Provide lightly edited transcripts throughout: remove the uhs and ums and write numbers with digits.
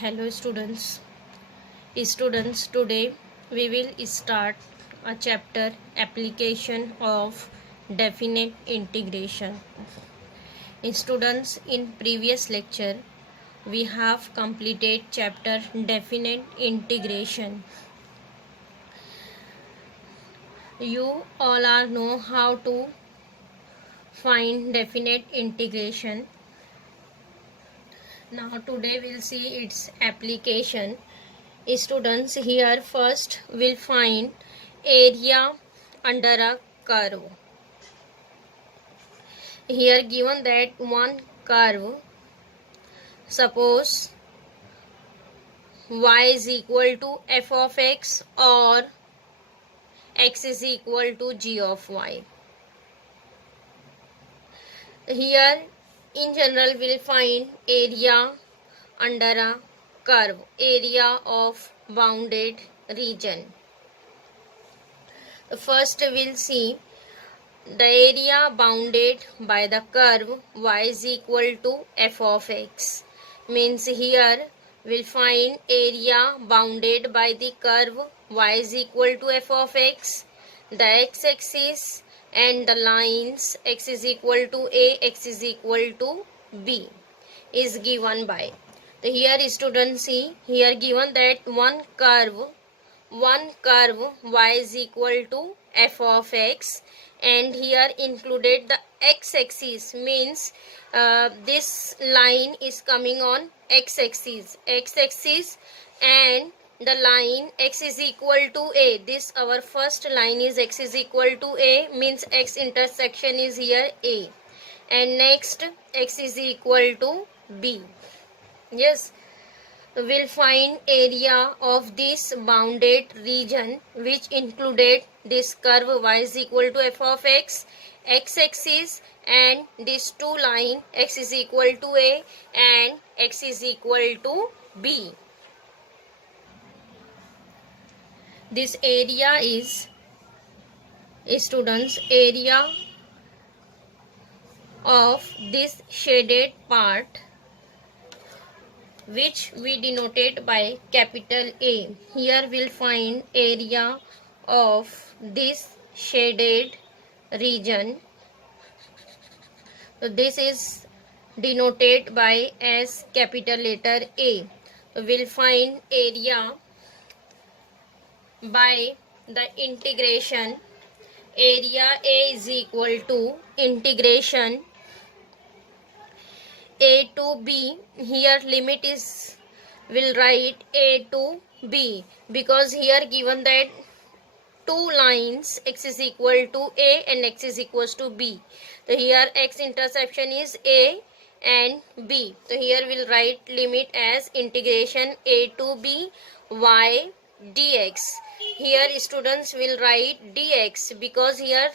Hello students, today we will start a chapter application of definite integration. Students, in previous lecture we have completed chapter definite integration. You all are know how to find definite integration. Now today we'll see its application. Students, here first will find area under a curve. Here given that one curve, suppose y is equal to f of x or x is equal to g of y. Here in general we'll find area under a curve, area of bounded region. First we'll see the area bounded by the curve y is equal to f of x. Means here we'll find area bounded by the curve y is equal to f of x, the x-axis and the lines x is equal to a, x is equal to b is given by. So here students see, here given that one curve y is equal to f of x, and here included the x-axis, means this line is coming on x-axis and the line x is equal to a. This our first line is x is equal to a, means x intersection is here a, and next x is equal to b. Yes, we'll find area of this bounded region which included this curve y is equal to f of x, x-axis and this two line x is equal to a and x is equal to b. This area is, students, area of this shaded part which we denoted by capital A. Here we'll find area of this shaded region. So this is denoted by as capital letter A. So we'll find area by the integration. Area A is equal to integration a to b. Here limit is, will write a to b, because here given that two lines x is equal to a and x is equals to b. So here x intersection is a and b. So here we'll write limit as integration a to b y dx. Here students will write dx because here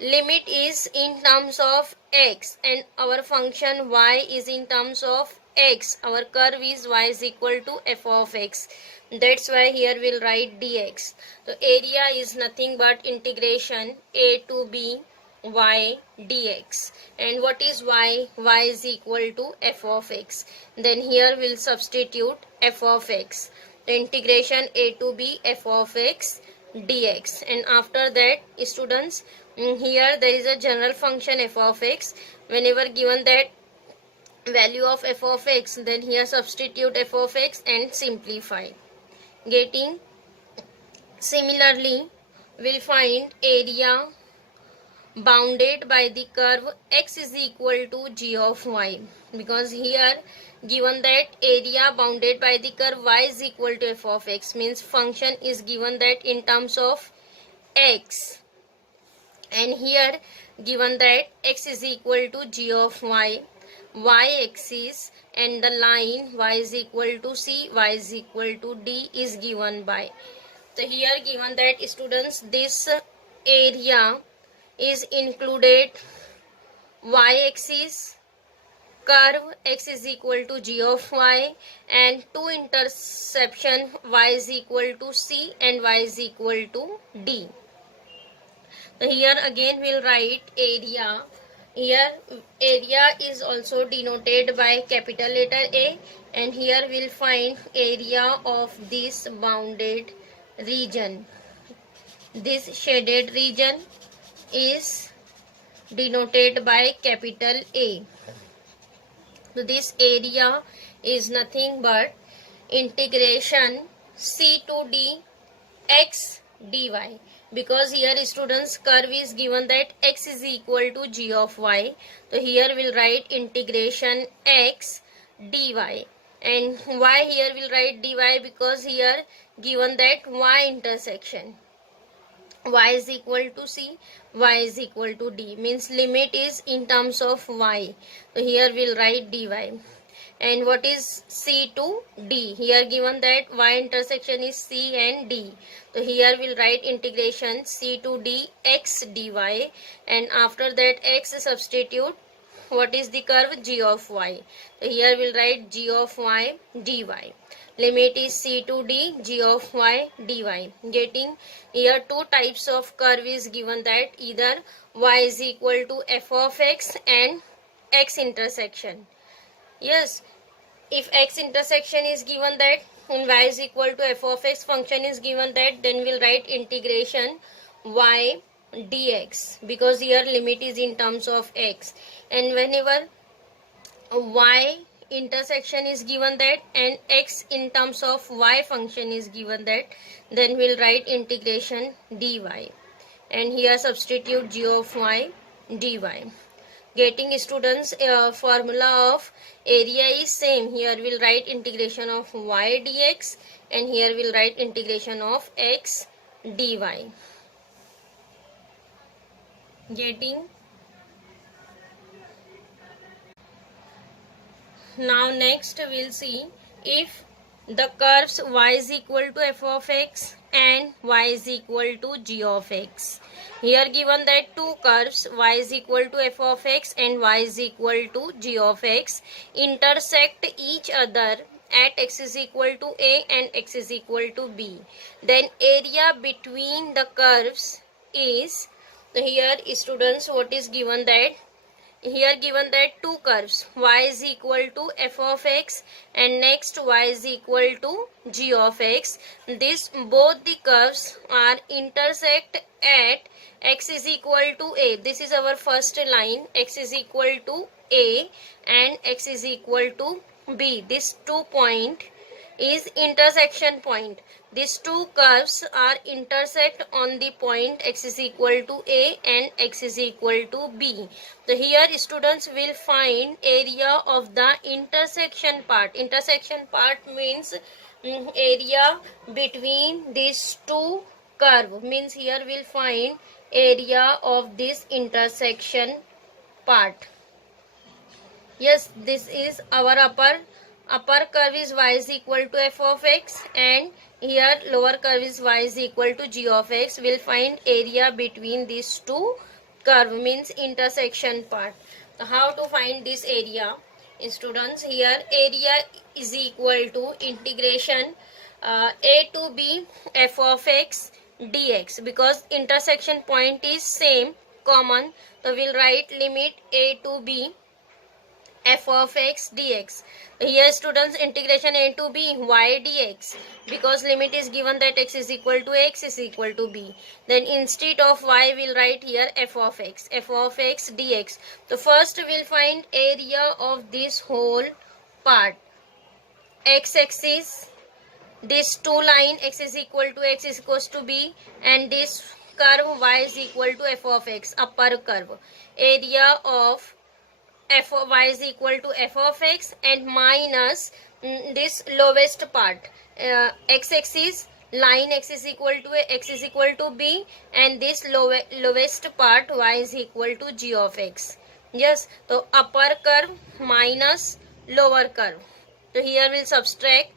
limit is in terms of x and our function y is in terms of x. Our curve is y is equal to f of x. That's why here we'll write dx. So area is nothing but integration a to b y dx. And what is y? Y is equal to f of x. Then here we'll substitute f of x. The integration a to b f of x dx. And after that, students, here there is a general function f of x. Whenever given that value of f of x, then here substitute f of x and simplify. Getting similarly, we'll find area bounded by the curve x is equal to g of y, because here given that area bounded by the curve y is equal to f of x, means function is given that in terms of x, and here given that x is equal to g of y, y-axis and the line y is equal to c, y is equal to d is given by. So here given that, students, this area is included y-axis, curve x is equal to g of y, and two intersection y is equal to c and y is equal to d. So here again we'll write area Here area is also denoted by capital letter A, and here we'll find area of this bounded region. This shaded region is denoted by capital A. So this area is nothing but integration c to d x dy, because here students curve is given that x is equal to g of y. So here we'll write integration x dy, and why here we'll write dy, because here given that y intersection y is equal to c, y is equal to d, means limit is in terms of y. So here we'll write dy. And what is c to d? Here given that y intersection is c and d. So here we'll write integration c to d x dy, and after that x substitute what is the curve g of y. So here we'll write g of y dy. Limit is c to d g of y dy. Getting here two types of curve is given, that either y is equal to f of x and x intersection. Yes, if x intersection is given that and y is equal to f of x function is given that, then we'll write integration y dx, because here limit is in terms of x. And whenever y intersection is given that and x in terms of y function is given that, then we'll write integration dy, and here substitute g of y dy. Getting students formula of area is same. Here we'll write integration of y dx, and here we'll write integration of x dy. Getting. Now next we'll see if the curves y is equal to f of x and y is equal to g of x. Here given that two curves y is equal to f of x and y is equal to g of x intersect each other at x is equal to a and x is equal to b, then area between the curves is, here students what is given that, here given that two curves y is equal to f of x and next y is equal to g of x. This both the curves are intersect at x is equal to a. This is our first line, x is equal to a and x is equal to b. This 2 point is intersection point. These two curves are intersect on the point x is equal to a and x is equal to b. So here students will find area of the intersection part. Intersection part means area between these two curve, means here we'll find area of this intersection part. Yes, this is our upper curve is y is equal to f of x, and here lower curve is y is equal to g of x. We'll find area between these two curve, means intersection part. So how to find this area? Students, here area is equal to integration a to b f of x dx, because intersection point is same, common. So we'll write limit a to b f of x dx. Here students, integration a to b y dx, because limit is given that x is equal to a, x is equal to b. Then instead of y we'll write here f of x dx. So first we'll find area of this whole part. X axis, this two line x is equal to x is equals to b, and this curve y is equal to f of x, upper curve. Area of f of y is equal to f of x and minus this lowest part, x axis line x is equal to a, x is equal to b, and this lowest part y is equal to g of x. Yes, so upper curve minus lower curve. So here we'll subtract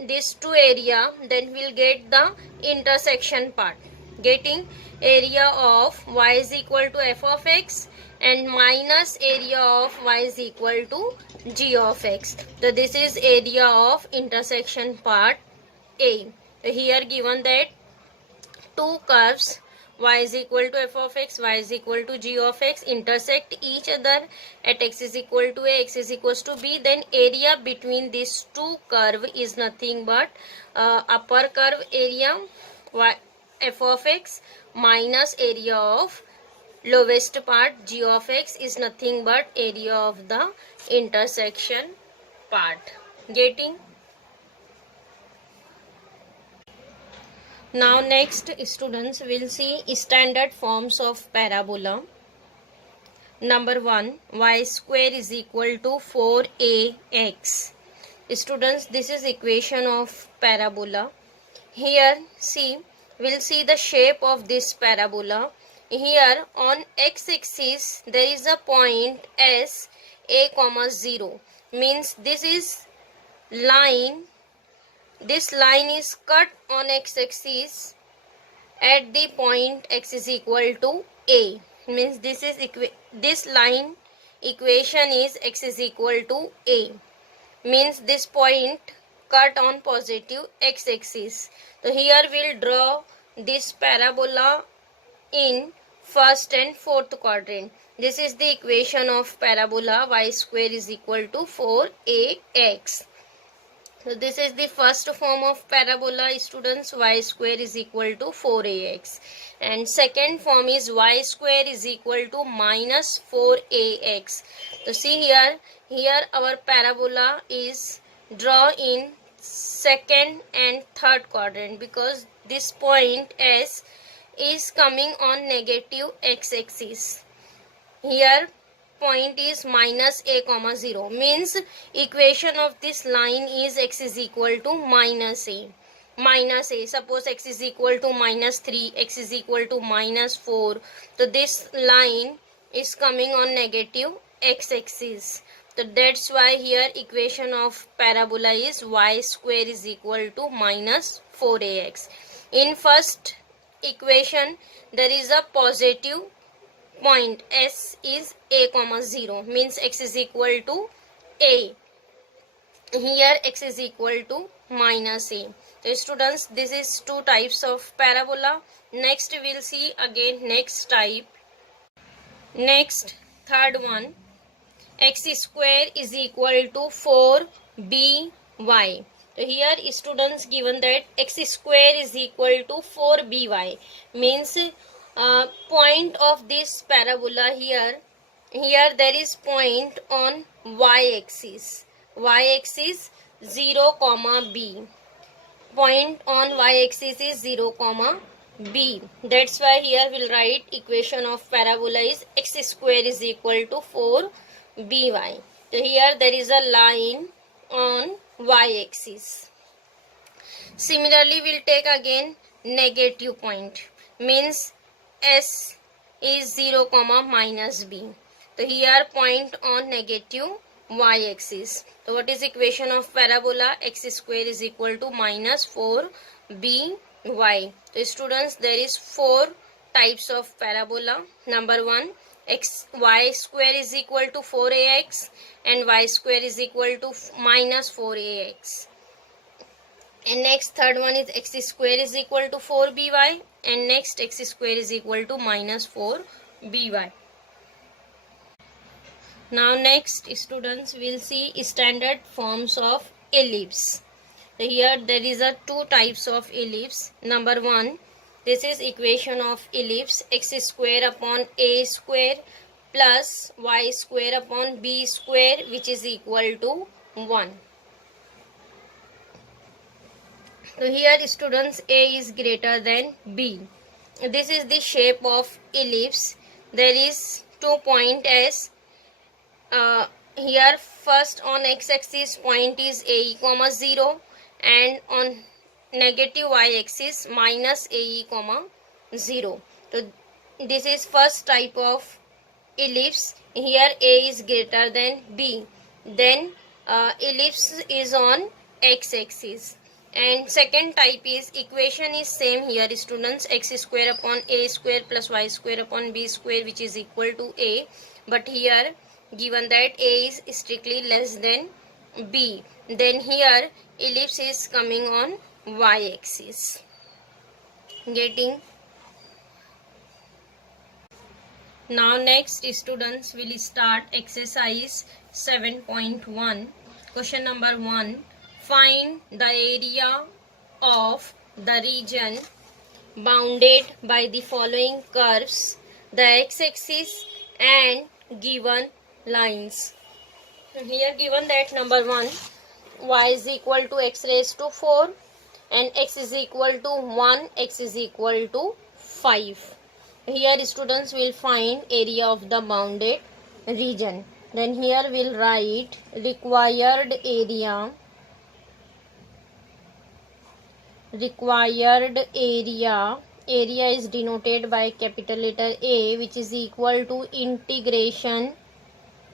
these two area, then we'll get the intersection part. Getting area of y is equal to f of x and minus area of y is equal to g of x. So this is area of intersection part A. So here given that two curves y is equal to f of x, y is equal to g of x intersect each other at x is equal to a, x is equals to b, then area between these two curve is nothing but upper curve area y f of x minus area of lowest part g of x is nothing but area of the intersection part. Getting? Now next students will see standard forms of parabola. Number 1, y square is equal to 4ax. Students, this is equation of parabola. Here see, we'll see the shape of this parabola. Here on x-axis there is a point S a comma 0, means this is line. This line is cut on x-axis at the point x is equal to a, means this is this line equation is x is equal to a, means this point cut on positive x-axis. So here we'll draw this parabola in first and fourth quadrant. This is the equation of parabola y square is equal to 4ax. So this is the first form of parabola, students. Y square is equal to 4ax. And second form is y square is equal to minus 4ax. So see here our parabola is drawn in second and third quadrant, because this point S is coming on negative x-axis. Here point is minus a comma 0, means equation of this line is x is equal to minus a. Suppose x is equal to minus 3, x is equal to minus 4. So this line is coming on negative x-axis. So that's why here equation of parabola is y square is equal to minus 4ax. In first equation there is a positive point S is a comma 0, means x is equal to a. Here x is equal to minus a. So students, this is two types of parabola. Next we will see again next type. Next, third one, x square is equal to 4by. So here students given that x square is equal to 4by, means point of this parabola here there is point on y-axis 0 comma b. Point on y-axis is 0 comma b. That's why here we'll write equation of parabola is x square is equal to 4by. So here there is a line on y-axis. Similarly we'll take again negative point, means S is 0 comma minus b. So here point on negative y-axis. So what is equation of parabola? X square is equal to minus 4by. So students, there is 4 types of parabola. Number 1, y square is equal to 4ax and y square is equal to minus 4ax. And next third one is x square is equal to 4by, and next x square is equal to minus 4by. Now next students will see standard forms of ellipse. So here there is a two types of ellipse. Number 1, this is equation of ellipse x square upon a square plus y square upon b square, which is equal to 1. So here students, a is greater than b. This is the shape of ellipse. There is 2 point S. Here first on x-axis point is a comma 0, and on negative y-axis minus a comma 0. So this is first type of ellipse. Here a is greater than b. Then ellipse is on x-axis. And second type is equation is same here students, x square upon a square plus y square upon b square, which is equal to a. But here given that a is strictly less than b, then here ellipse is coming on y-axis. Getting? Now next students will start exercise 7.1. Question number 1. Find the area of the region bounded by the following curves, the x-axis and given lines. Here given that number 1, y is equal to x raised to 4 and x is equal to 1, x is equal to 5. Here students will find area of the bounded region. Then here we'll write required area. Area is denoted by capital letter A, which is equal to integration.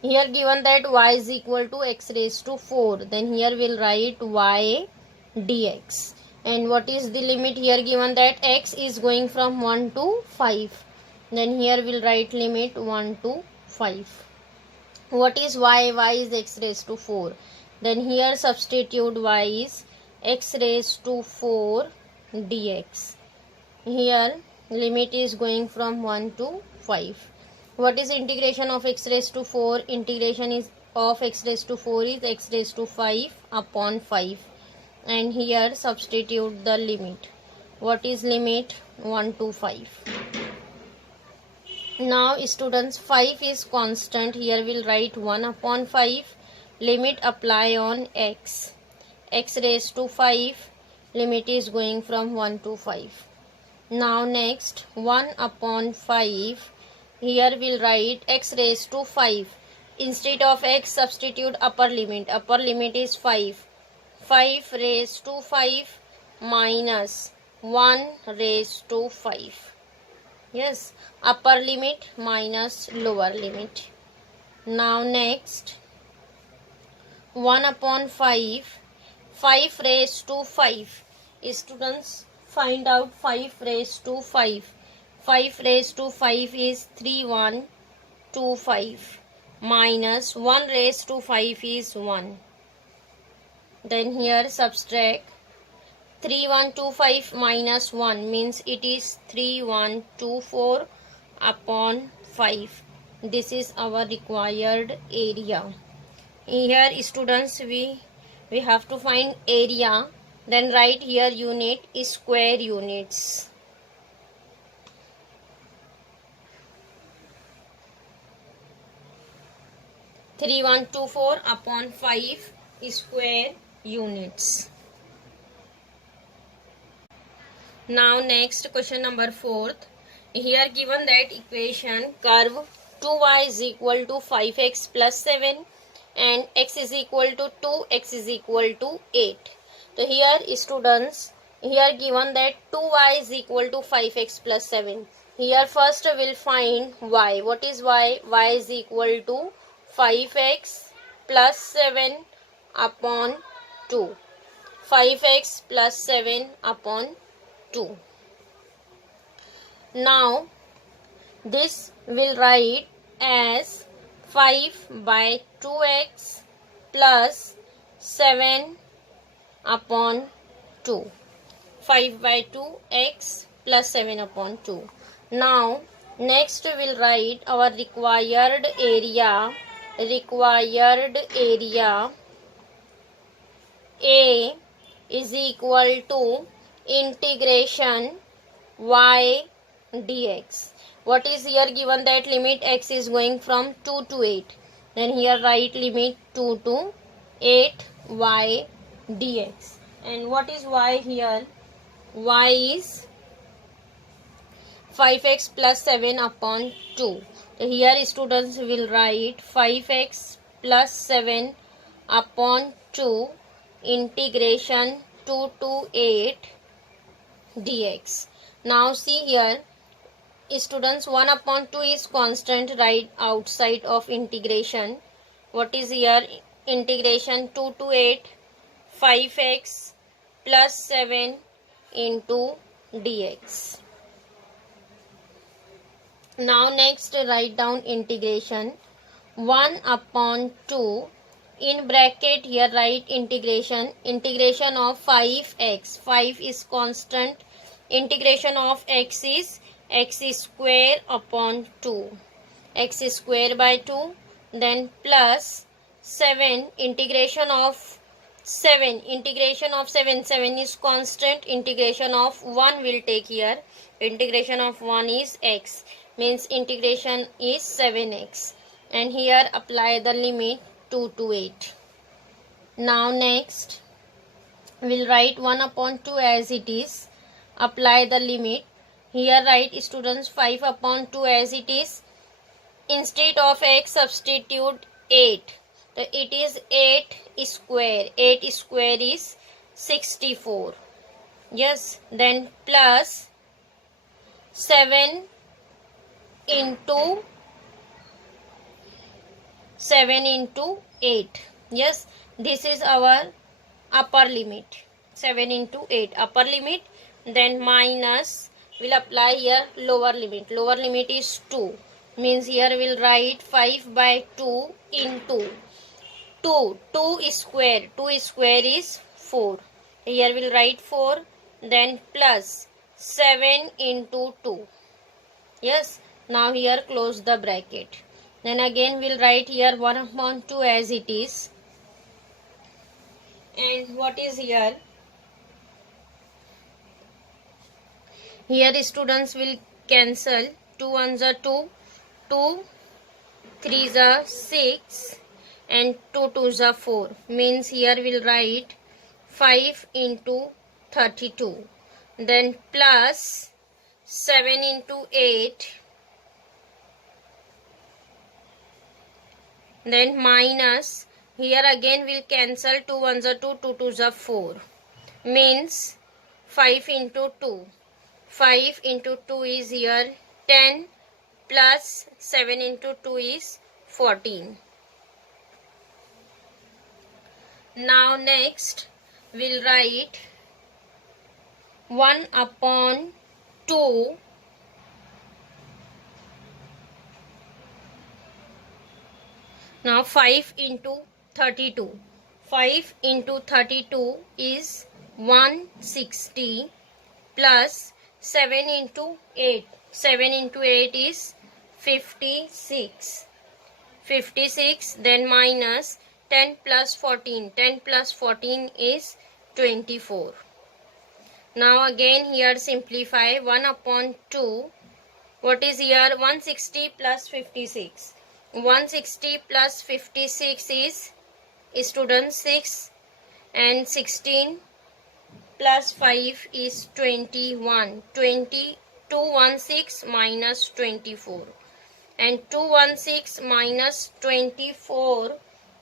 Here given that y is equal to x raised to 4. Then here we'll write y dx. And what is the limit? Here given that x is going from 1 to 5. Then here we'll write limit 1 to 5. What is y? Y is x raised to 4. Then here substitute y is x raised to 4 dx. Here limit is going from 1 to 5. What is integration of x raised to 4? Integration is of x raised to 4 is x raised to 5 upon 5. And here substitute the limit. What is limit? 1 to 5. Now students, 5 is constant. Here we'll write 1 upon 5. Limit apply on x. X raised to 5. Limit is going from 1 to 5. Now next 1 upon 5. Here we'll write x raised to 5. Instead of x, substitute upper limit. Upper limit is 5. 5 raised to 5 minus 1 raised to 5. Yes, upper limit minus lower limit. Now next 1 upon 5. 5 raised to 5. Students, find out 5 raised to 5. 5 raised to 5 is 3125 minus 1 raised to 5 is 1. Then here subtract 3125 minus 1 means it is 3124 upon 5. This is our required area. Here students, we have to find area. Then write here unit is square units. Three 3124 upon 5 square units. Now next question number 4. Here given that equation curve 2y is equal to 5x plus 7 and x is equal to 2, x is equal to 8. So here students, here given that 2y is equal to 5x plus 7. Here first we'll find y. What is y? Y is equal to 5x plus 7 upon 2. 5x plus 7 upon 2. Now this will write as 5 by 2x plus 7 upon 2. 5 by 2x plus 7 upon 2. Now next we will write our required area. A is equal to integration y dx. What is here given that limit x is going from 2 to 8. Then here write limit 2 to 8 y dx. And what is y here? Y is 5x plus 7 upon 2. So here students will write 5x plus 7 upon 2 integration 2 to 8 dx. Now see here students, 1 upon 2 is constant right outside of integration. What is here? Integration 2 to 8 5x plus 7 into dx. Now next write down integration 1 upon 2 in bracket. Here write integration of 5x. 5 is constant. Integration of x is x square upon 2. x square by 2, then plus 7 integration of 7, 7 is constant, integration of 1 will take here, integration of 1 is x, means integration is 7x, and here apply the limit 2 to 8. Now next we'll write 1 upon 2 as it is, apply the limit. Here write students 5 upon 2 as it is, instead of x substitute 8. So it is 8 square. 8 square is 64. Yes, then plus 7 into 8. Yes, this is our upper limit. 7 into 8 upper limit, then minus will apply here lower limit. Lower limit is 2, means here we'll write 5 by 2 into 2 square. 2 square is 4. Here we'll write 4, then plus 7 into 2. Yes, now here close the bracket. Then again we'll write here 1 upon 2 as it is. And what is here? Here students will cancel. 2 ones are 2, 2 3s are 6, and 2 2s are 4. Means here we'll write 5 into 32. Then plus 7 into 8. Then minus, here again we'll cancel. 2 ones are 2, 2 2s are 4. Means 5 into 2. 5 into 2 is here 10, plus 7 into 2 is 14. Now next we'll write 1 upon 2 now 5 into 32. 5 into 32 is 160, plus 7 into 8. 7 into 8 is 56. 56, then minus 10 plus 14. 10 plus 14 is 24. Now again here simplify. 1 upon 2. What is here? 160 plus 56. 160 plus 56 is student 6, and 16 plus 5 is 21. 216 minus 24, and 216 minus 24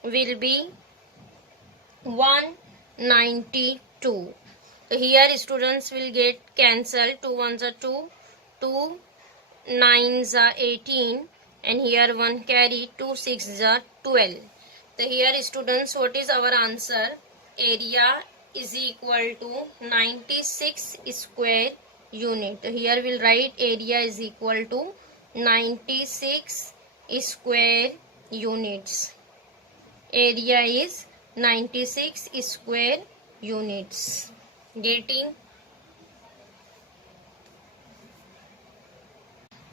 will be 192. So here students will get cancelled. 2 ones are 2, 2 9s are 18, and here 1 carry, 2 6s are 12. So here students, what is our answer? Area is equal to 96 square unit. Here we'll write area is equal to 96 square units. Area is 96 square units. Getting?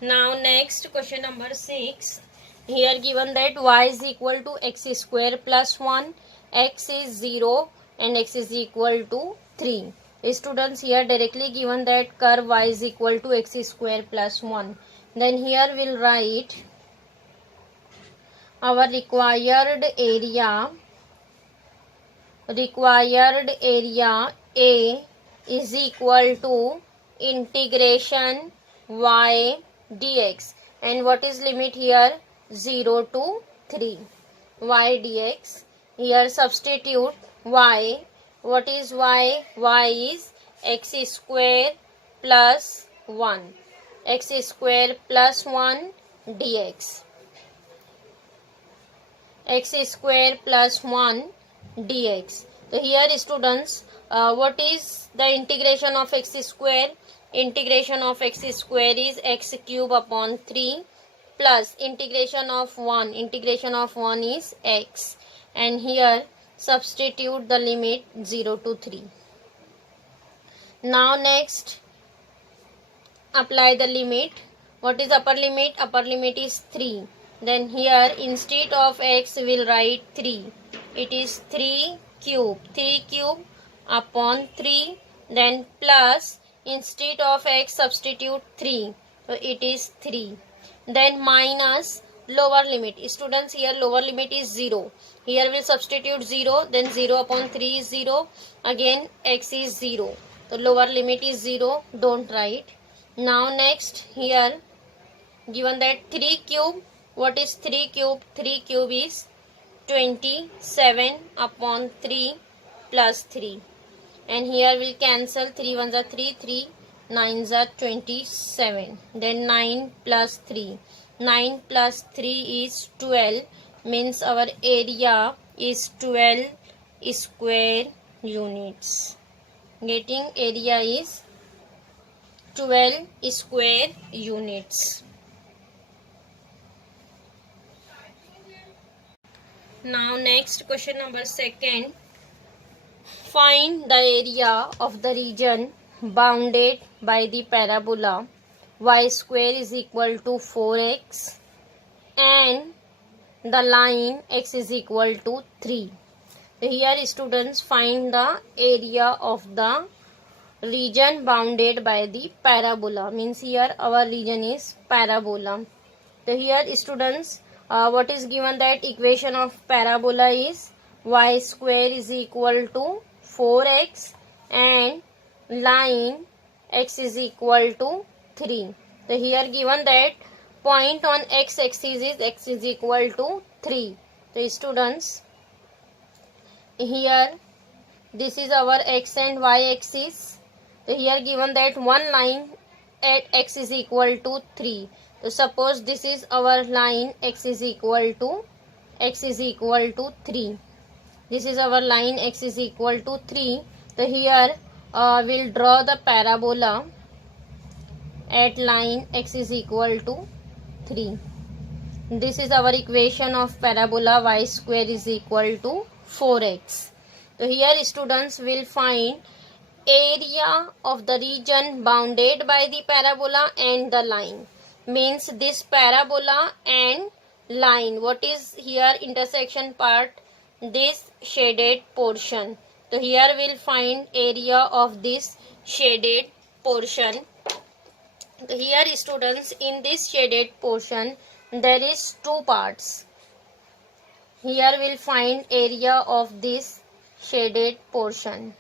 Now next question number 6. Here given that y is equal to x square plus 1, x is 0 and x is equal to 3. Students, here directly given that curve y is equal to x square plus 1. Then here we'll write our required area A is equal to integration y dx. And what is limit here? 0 to 3. Y dx. Here substitute y. What is y? Y is x square plus 1. X square plus 1 dx. X square plus 1 dx. So here students, what is the integration of x square? Integration of x square is x cube upon 3 plus integration of 1. Integration of 1 is x. And here substitute the limit 0 to 3. Now next apply the limit What is upper limit? Upper limit is 3. Then here instead of x we'll write 3. It is 3 cube. 3 cube upon 3. Then plus instead of x substitute 3. So it is 3. Then minus lower limit. Students, here lower limit is 0. Here we'll substitute 0. Then 0 upon 3 is 0. Again x is 0. So lower limit is 0. Don't write. Now next here given that 3 cube. What is 3 cube? 3 cube is 27 upon 3 plus 3. And here we'll cancel 3 ones are 3, 3 9s are 27. Then 9 plus 3. 9 plus 3 is 12. Means our area is 12 square units. Getting area is 12 square units. Now next question number 2. Find the area of the region bounded by the parabola y square is equal to 4x and the line x is equal to 3. Here students find the area of the region bounded by the parabola. Means here our region is parabola. So here students what is given, that equation of parabola is y square is equal to 4x and line x is equal to 3. So here given that point on x axis is x is equal to 3. So students, here this is our x and y axis. So here given that one line at x is equal to 3. So suppose this is our line x is equal to 3. This is our line x is equal to 3. So here we'll draw the parabola at line x is equal to 3. This is our equation of parabola y square is equal to 4x. So here students will find area of the region bounded by the parabola and the line. Means this parabola and line. What is here intersection part? This shaded portion. So here we'll find area of this shaded portion. So here students, in this shaded portion there is two parts. Here we'll find area of this shaded portion.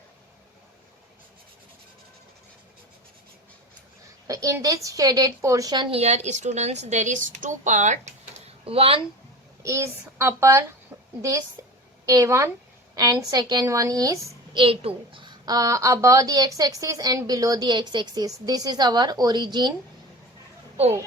In this shaded portion here students there is two part. One is upper this A1 and second one is A2. Above the x-axis and below the x-axis. This is our origin O.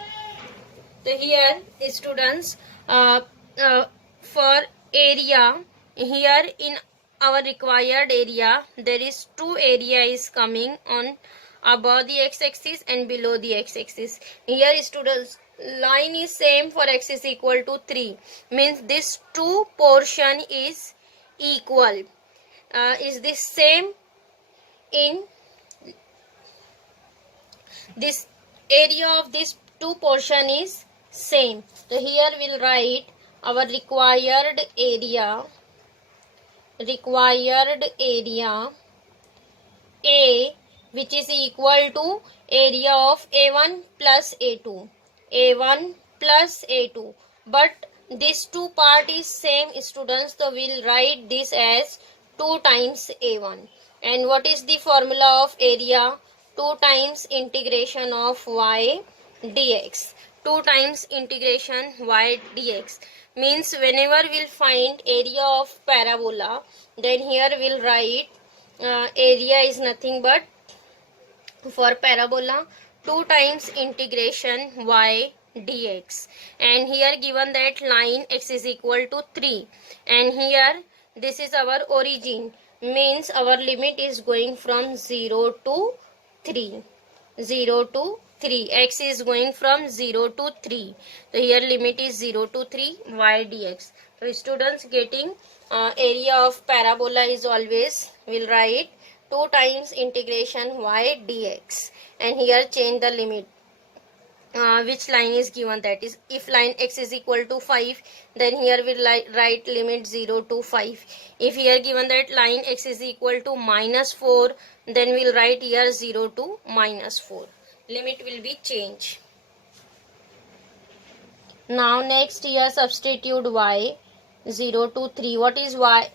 So here students for area, here in our required area there is two area is coming on above the x-axis and below the x-axis. Here students, line is same for x is equal to 3. Means this two portion is equal. Is this same in this area of this two portion is same. So here we'll write our required area A, which is equal to area of A1 plus A2. A1 plus A2. But this two part is same students, so we'll write this as 2 times A1. And what is the formula of area? 2 times integration of y dx. 2 times integration y dx. Means whenever we'll find area of parabola, then here we'll write area is nothing but for parabola 2 times integration y dx. And here given that line x is equal to 3 and here this is our origin. Means our limit is going from 0 to 3. 0 to 3. X is going from 0 to 3. So here limit is 0 to 3 y dx. So students, getting area of parabola is always will write 2 times integration y dx. And here change the limit. which line is given, that is if line x is equal to 5, then here we'll write limit 0 to 5. If here given that line x is equal to -4, then we'll write here 0 to -4. Limit will be changed. Now next here substitute y 0 to 3. What is y?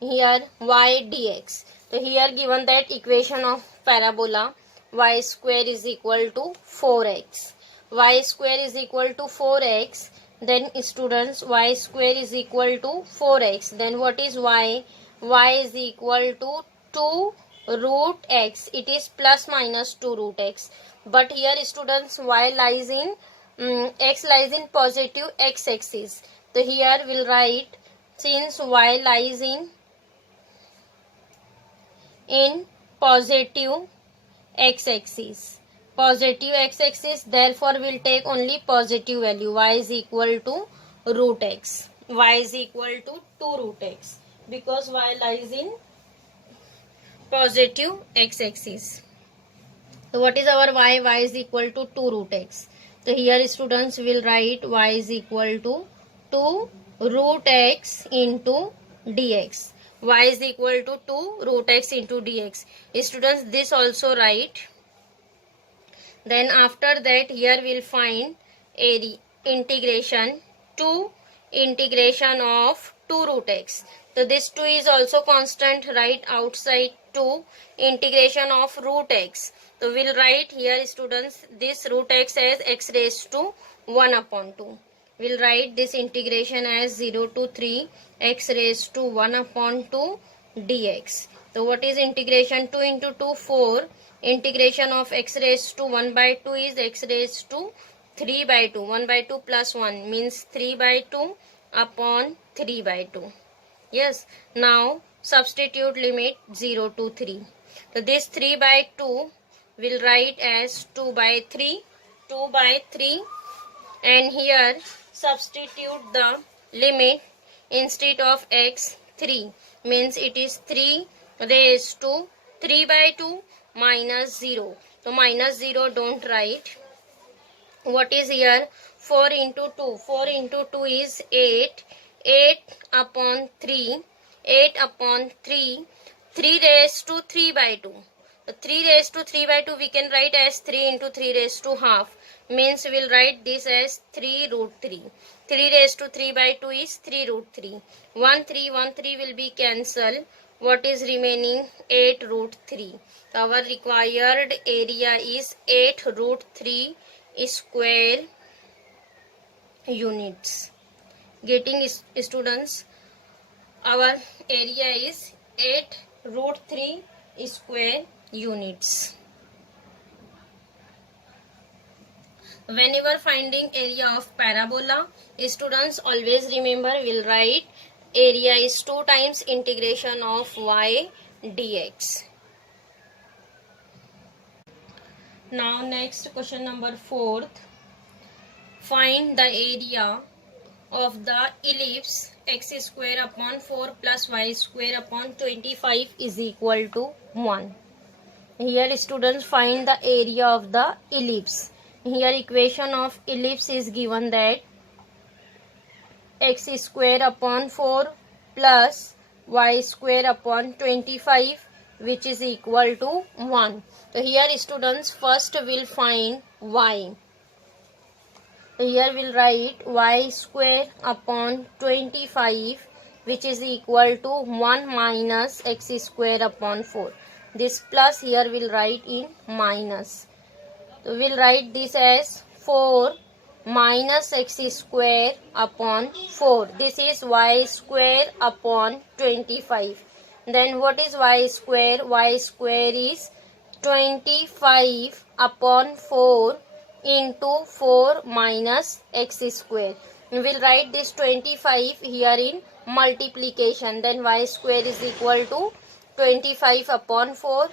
Here y dx. So here given that equation of parabola y square is equal to 4x. Y square is equal to 4x. Then students, y square is equal to 4x. Then what is y? Y is equal to 2 root x. It is plus minus 2 root x. But here students, y lies in x lies in positive x axis. So here we'll write, since y lies in positive x axis, therefore we'll take only positive value. Y is equal to root x. Y is equal to 2 root x, because y lies in positive x axis. So what is our y? Y is equal to 2 root x. So here students will write y is equal to 2 root x into dx. Y is equal to 2 root x into dx. Students, this also write. Then after that here we'll find area integration of 2 root x. So this 2 is also constant, right outside 2, integration of root x. So we'll write here students this root x as x raised to 1 upon 2. We'll write this integration as 0 to 3 x raised to 1 upon 2 dx. So what is integration? 2 into 2, 4. Integration of x raised to 1 by 2 is x raised to 3 by 2. 1 by 2 plus 1 means 3 by 2 upon 3 by 2. Yes. Now substitute limit 0 to 3. So this 3 by 2 will write as 2 by 3. 2 by 3. And here substitute the limit instead of x 3. Means it is 3 raised to 3 by 2 minus 0. So minus 0 don't write. What is here? 4 into 2. 4 into 2 is 8. 8 upon 3. 8 upon 3. 3 raised to 3 by 2. So 3 raised to 3 by 2 we can write as 3 into 3 raised to half. Means we'll write this as 3 root 3. 3 raised to 3 by 2 is 3 root 3. 1 3 will be cancelled. What is remaining? 8 root 3. Our required area is 8 root 3 square units. Getting students, our area is 8 root 3 square units. Whenever finding area of parabola, students always remember we'll write area is 2 times integration of y dx. Now next question number 4th. Find the area of the ellipse x square upon 4 plus y square upon 25 is equal to 1. Here students find the area of the ellipse. Here equation of ellipse is given that x square upon 4 plus y square upon 25, which is equal to 1. So here students first will find y. So here we'll write y square upon 25, which is equal to 1 minus x square upon 4. This plus here we'll write in minus. So we'll write this as 4 minus x square upon 4. This is y square upon 25. Then what is y square? Y square is 25 upon 4 into 4 minus x square. We will write this 25 here in multiplication. Then y square is equal to 25 upon 4.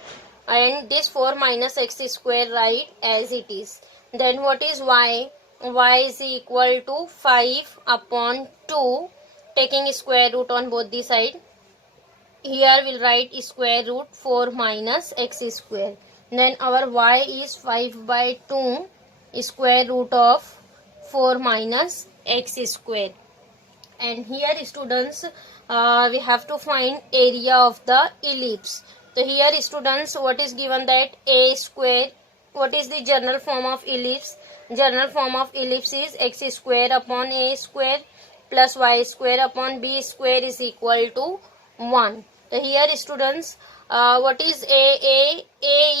And this 4 minus x square write as it is. Then what is y? Y is equal to 5 upon 2, taking square root on both the side. Here we'll write square root 4 minus x square. Then our y is 5 by 2 square root of 4 minus x square. And here students, we have to find area of the ellipse. So here students, what is given, that a square, what is the general form of ellipse? General form of ellipse is x square upon a square plus y square upon b square is equal to 1. So here students, what is a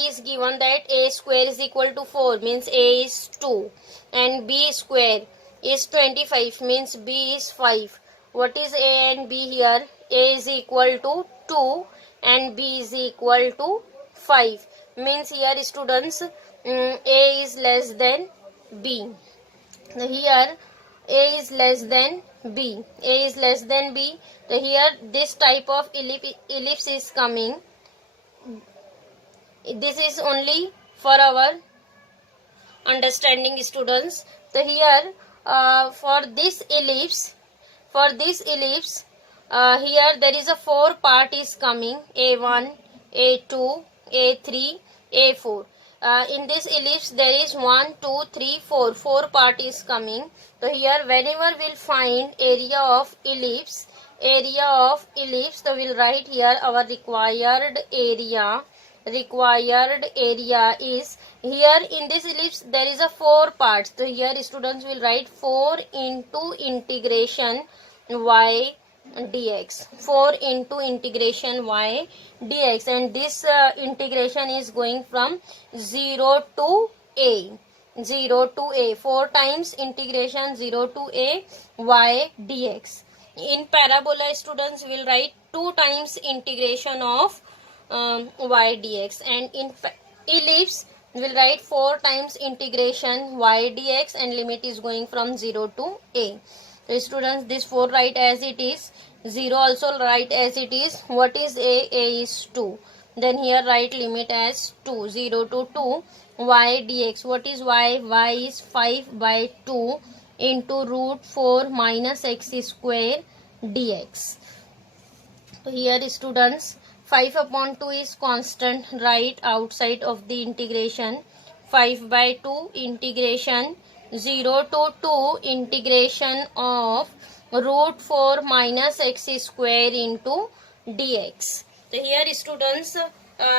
is given, that a square is equal to 4, means a is 2, and b square is 25, means b is 5. What is a and b here? A is equal to 2 and b is equal to 5, means here students, a is less than b. So here a is less than b, a is less than b. So here this type of ellipse is coming. This is only for our understanding students. So here for this ellipse, here there is a 4 part is coming, a1, a2, a3, a4. In this ellipse there is 1, 2, 3, 4 part is coming. So here whenever we'll find area of ellipse, so we'll write here our required area is, here in this ellipse there is a 4 parts. So here students will write 4 into integration y dx, 4 into integration y dx, and this integration is going from 0 to a, 4 times integration 0 to a y dx. In parabola students will write 2 times integration of y dx, and in ellipse will write 4 times integration y dx, and limit is going from 0 to a. So students, this 4 write as it is, 0 also write as it is. What is a? A is 2. Then here write limit as 2, 0 to 2 y dx. What is y? Y is 5 by 2 into root 4 minus x square dx. So here students, 5 upon 2 is constant, right outside of the integration. 5 by 2 integration 0 to 2 integration of root 4 minus x square into dx. So here students,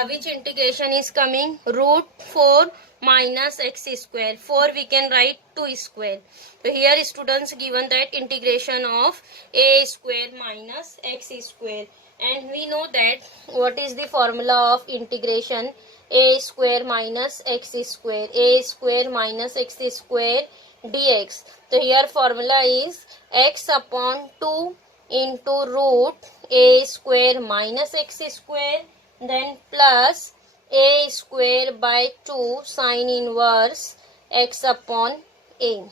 which integration is coming? Root 4 minus x square. 4 we can write 2 square. So here students, given that integration of a square minus x square. And we know that what is the formula of integration? A square minus x square, a square minus x square dx. So here formula is x upon 2 into root a square minus x square, then plus a square by 2 sine inverse x upon a.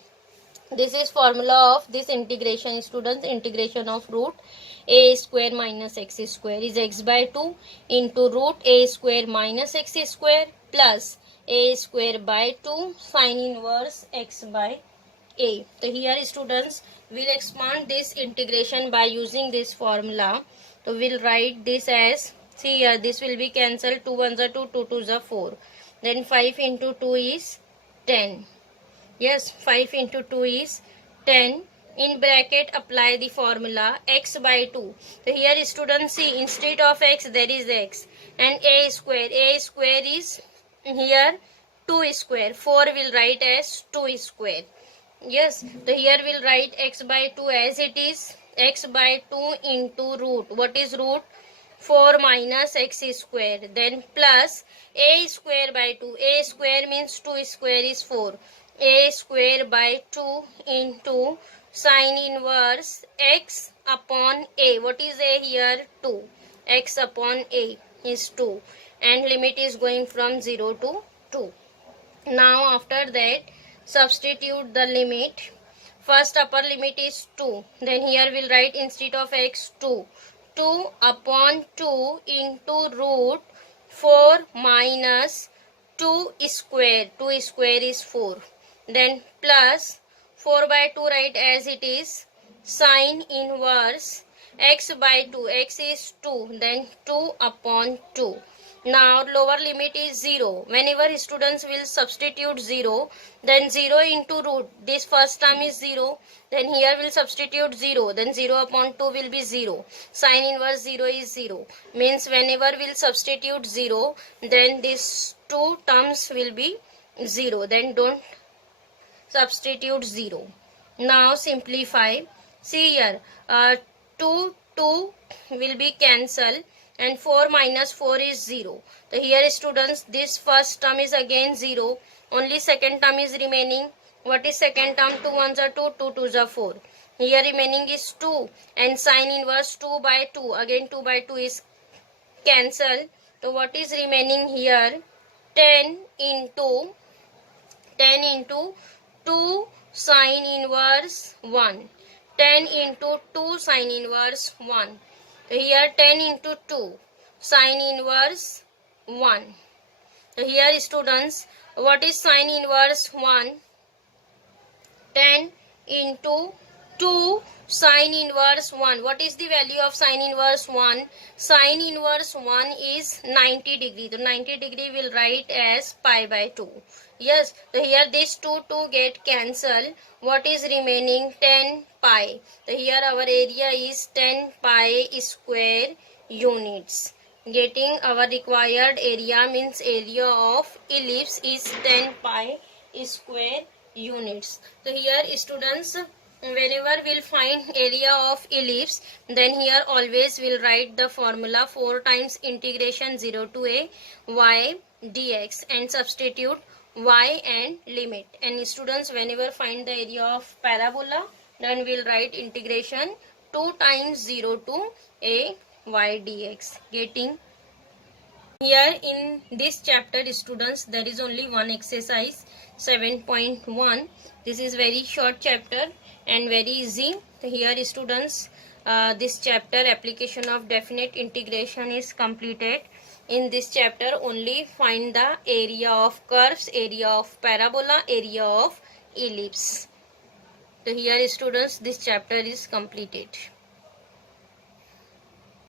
This is formula of this integration students. Integration of root a square minus x square is x by 2 into root a square minus x square plus a square by 2 sine inverse x by a. So here students, we'll expand this integration by using this formula. So we'll write this as, see here, this will be cancelled, 2 1s are 2, 2 2s are 4. Then 5 into 2 is 10. Yes, 5 into 2 is 10. In bracket apply the formula x by 2. So here students, see, instead of x there is x, and a square is here 2 square. 4 will write as 2 square. Yes, so here we'll write x by 2 as it is, x by 2 into root. What is root? 4 minus x square, then plus a square by 2. A square means 2 square is 4. A square by 2 into sine inverse x upon a. What is a here? 2. X upon a is 2, and limit is going from 0 to 2. Now after that, substitute the limit. First upper limit is 2. Then here we'll write instead of x 2. 2 upon 2 into root 4 minus 2 square. 2 square is 4. Then plus 4 by 2 write as it is, sine inverse x by 2. X is 2. Then 2 upon 2. Now lower limit is 0. Whenever students will substitute 0, then 0 into root. This first term is 0. Then here will substitute 0. Then 0 upon 2 will be 0. Sin inverse 0 is 0. Means whenever we'll substitute 0, then these two terms will be 0. Then don't substitute 0. Now simplify. See here, 2 will be cancelled and 4 minus 4 is 0. So here students, this first term is again 0. Only second term is remaining. What is second term? 2 ones are 2, 2 twos are 4. Here remaining is 2 and sin inverse 2 by 2. Again 2 by 2 is cancelled. So what is remaining here? 10 into 2 sin inverse 1. 10 into 2 sin inverse 1. So here 10 into 2 sin inverse 1. So here students, what is sin inverse 1? 10 into 2 sin inverse 1. What is the value of sin inverse 1? Sin inverse 1 is 90 degree. So 90 degree will write as pi by 2. Yes, so here this 2 get cancelled. What is remaining? 10 pi. So here our area is 10 pi square units. Getting our required area means area of ellipse is 10 pi square units. So here students, whenever we'll find area of ellipse, then here always we'll write the formula 4 times integration 0 to a y dx and substitute y and limit. And students, whenever find the area of parabola, then we'll write integration 2 times 0 to a y dx. Getting here in this chapter students, there is only one exercise 7.1. This is very short chapter and very easy. So here students, this chapter application of definite integration is completed. In this chapter only find the area of curves, area of parabola, area of ellipse. So here students, this chapter is completed.